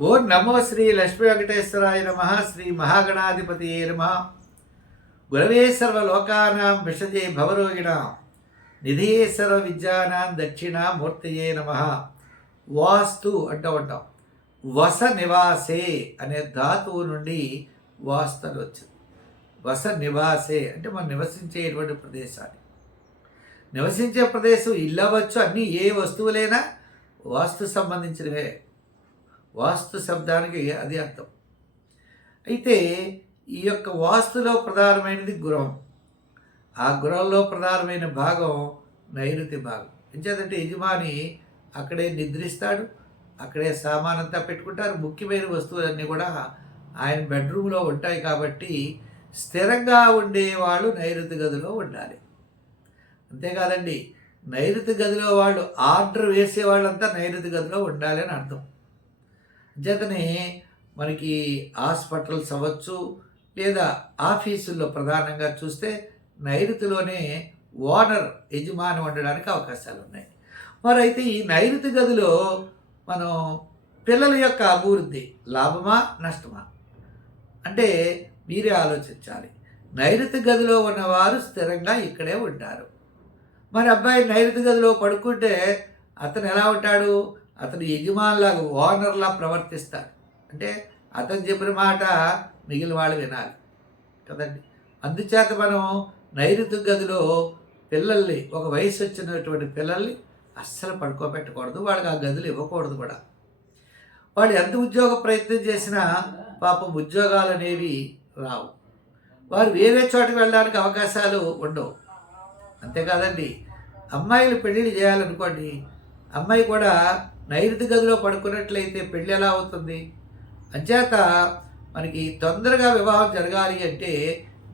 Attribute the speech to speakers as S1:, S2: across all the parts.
S1: ఓం నమో శ్రీ లక్ష్మీ వెంకటేశ్వరాయ నమ శ్రీ మహాగణాధిపతి నమ. గురవే సర్వలోకానాం విషజే భవరోగిణాం నిధియే సర్వ విద్యానాం దక్షిణామూర్తియే నమ. వాస్తు అంటూ ఉంటాం. వస నివాసే అనే ధాతువు నుండి వాస్తు అని వచ్చింది. వస నివాసే అంటే మనం నివసించేటువంటి ప్రదేశాన్ని. నివసించే ప్రదేశం ఇల్లవచ్చు అన్నీ ఏ వస్తువులైనా వాస్తు సంబంధించినవే. వాస్తు శబ్దానికి అది అర్థం. అయితే ఈ యొక్క వాస్తులో ప్రధానమైనది గృహం ఆ గృహంలో ప్రధానమైన భాగం నైరుతి భాగం. ఎంచేదంటే యజమాని అక్కడే నిద్రిస్తాడు అక్కడే సామానంతా పెట్టుకుంటారు ముఖ్యమైన వస్తువులన్నీ కూడా ఆయన బెడ్రూమ్లో ఉంటాయి కాబట్టి స్థిరంగా ఉండేవాళ్ళు నైరుతి గదిలో ఉండాలి. అంతేకాదండి నైరుతి గదిలో వాళ్ళు ఆర్డర్ వేసే వాళ్ళంతా నైరుతి గదిలో ఉండాలి అని అర్థం. జతనే మనకి హాస్పిటల్స్ అవ్వచ్చు లేదా ఆఫీసుల్లో ప్రధానంగా చూస్తే నైరుతిలోనే ఓనర్ యజమాని ఉండడానికి అవకాశాలు ఉన్నాయి మరి అయితే ఈ నైరుతి గదిలో మనం పిల్లల యొక్క అభివృద్ధి లాభమా నష్టమా? అంటే మీరే ఆలోచించాలి. నైరుతి గదిలో ఉన్నవారు స్థిరంగా ఇక్కడే ఉంటారు. మరి అబ్బాయి నైరుతి గదిలో పడుకుంటే అతను ఎలా ఉంటాడు? అతను యజమానిలాగా ఓనర్లా ప్రవర్తిస్తాడు. అంటే అతను చెప్పిన మాట మిగిలిన వాళ్ళు వినాలి. కదండి? అందుచేత మనం నైరుతి గదిలో పిల్లల్ని ఒక వయసు వచ్చినటువంటి పిల్లల్ని అస్సలు పడుకోబెట్టకూడదు. వాళ్ళకి ఆ గదులు ఇవ్వకూడదు కూడా. వాళ్ళు ఎంత ఉద్యోగ ప్రయత్నం చేసినా పాపం ఉద్యోగాలు అనేవి రావు. వారు వేరే చోటకి వెళ్ళడానికి అవకాశాలు ఉండవు. అంతేకాదండి అమ్మాయిలు పెళ్ళిళ్ళు చేయాలనుకోండి అమ్మాయి కూడా నైరుతి గదిలో పడుకున్నట్లయితే పెళ్ళి ఎలా అవుతుంది? అంచేత మనకి తొందరగా వివాహం జరగాలి అంటే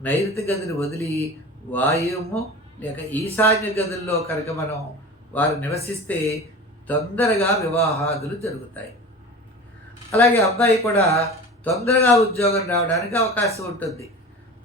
S1: నైరుతి గదిని వదిలి వాయువు లేక ఈశాన్య గదుల్లో కనుక మనం వారు నివసిస్తే తొందరగా వివాహాదులు జరుగుతాయి. అలాగే అబ్బాయి కూడా తొందరగా ఉద్యోగం రావడానికి అవకాశం ఉంటుంది.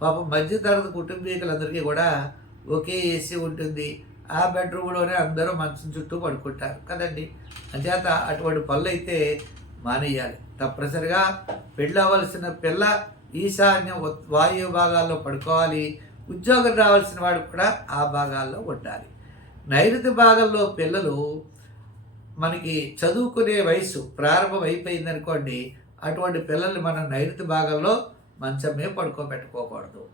S1: పాపం మధ్యతరగతి కుటుంబీకులందరికీ కూడా ఒకే ఏసీ ఉంటుంది. ఆ బెడ్రూమ్లోనే అందరూ మంచం చుట్టూ పడుకుంటారు. కదండి? అంచేత అటువంటి పనులు అయితే మానేయాలి. తప్పనిసరిగా పెళ్ళి అవ్వాల్సిన పిల్ల ఈశాన్య వాయు భాగాల్లో పడుకోవాలి. ఉద్యోగం రావాల్సిన వాడు కూడా ఆ భాగాల్లో ఉండాలి. నైరుతి భాగంలో పిల్లలు మనకి చదువుకునే వయసు ప్రారంభం అయిపోయింది అనుకోండి అటువంటి పిల్లల్ని మనం నైరుతి భాగంలో మంచమే పడుకోబెట్టుకోకూడదు.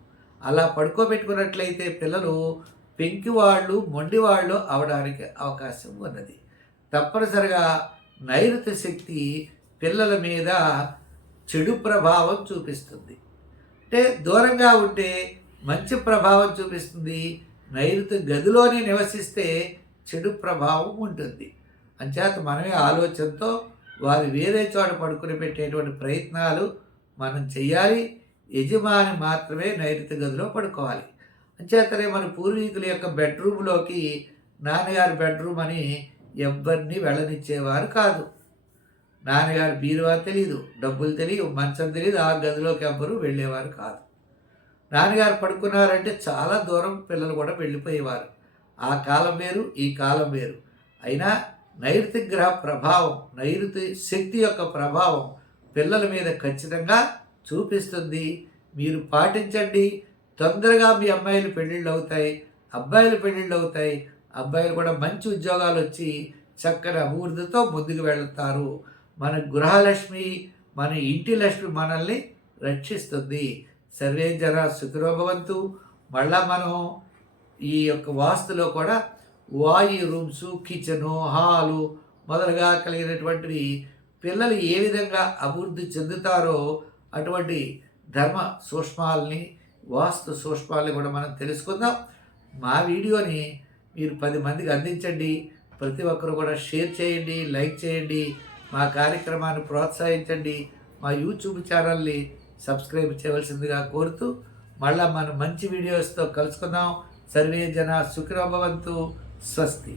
S1: అలా పడుకోబెట్టుకున్నట్లయితే పిల్లలు పెంకివాళ్ళు మొండివాళ్ళు అవడానికి అవకాశం ఉన్నది. తప్పనిసరిగా నైరుతి శక్తి పిల్లల మీద చెడు ప్రభావం చూపిస్తుంది. అంటే దూరంగా ఉంటే మంచి ప్రభావం చూపిస్తుంది. నైరుతి గదిలోనే నివసిస్తే చెడు ప్రభావం ఉంటుంది. అంచేత మనమే ఆలోచనతో వారు వేరే చోట పడుకుని పెట్టేటువంటి ప్రయత్నాలు మనం చేయాలి యజమాని మాత్రమే నైరుతి గదిలో పడుకోవాలి. అంచేతనే మన పూర్వీకుల యొక్క బెడ్రూమ్లోకి నాన్నగారి బెడ్రూమ్ అని ఎవ్వరిని వెళ్ళనిచ్చేవారు కాదు. నాన్నగారు బీరువా తెలియదు డబ్బులు తెలియదు మంచం తెలియదు ఆ గదిలోకి ఎవ్వరూ వెళ్ళేవారు కాదు. నాన్నగారు పడుకున్నారంటే చాలా దూరం పిల్లలు కూడా వెళ్ళిపోయేవారు. ఆ కాలం వేరు ఈ కాలం వేరు. అయినా నైరుతి గ్రహ ప్రభావం నైరుతి శక్తి యొక్క ప్రభావం పిల్లల మీద ఖచ్చితంగా చూపిస్తుంది. మీరు పాటించండి తొందరగా మీ అమ్మాయిలు పెళ్ళిళ్ళు అవుతాయి అబ్బాయిలు పెళ్ళిళ్ళు అవుతాయి అబ్బాయిలు కూడా మంచి ఉద్యోగాలు వచ్చి చక్కని అభివృద్ధితో ముందుకు వెళుతారు. మన గృహలక్ష్మి మన ఇంటి లక్ష్మి మనల్ని రక్షిస్తుంది. సర్వే జన సుఖిరోభవంతు మళ్ళా మనం ఈ యొక్క వాస్తులో కూడా వాయు రూమ్స్ కిచెను హాలు మొదలుగా కలిగినటువంటి పిల్లలు ఏ విధంగా అభివృద్ధి చెందుతారో అటువంటి ధర్మ సూక్ష్మాలని వాస్తు సూక్ష్మాలను కూడా మనం తెలుసుకుందాం. మా వీడియోని మీరు పది మందికి అందించండి. ప్రతి ఒక్కరు కూడా షేర్ చేయండి లైక్ చేయండి మా కార్యక్రమాన్ని ప్రోత్సహించండి. మా యూట్యూబ్ ఛానల్ని సబ్స్క్రైబ్ చేయవలసిందిగా కోరుతూ మళ్ళా మనం మంచి వీడియోస్తో కలుసుకుందాం. సర్వే జన సుఖినోభవంతు స్వస్తి.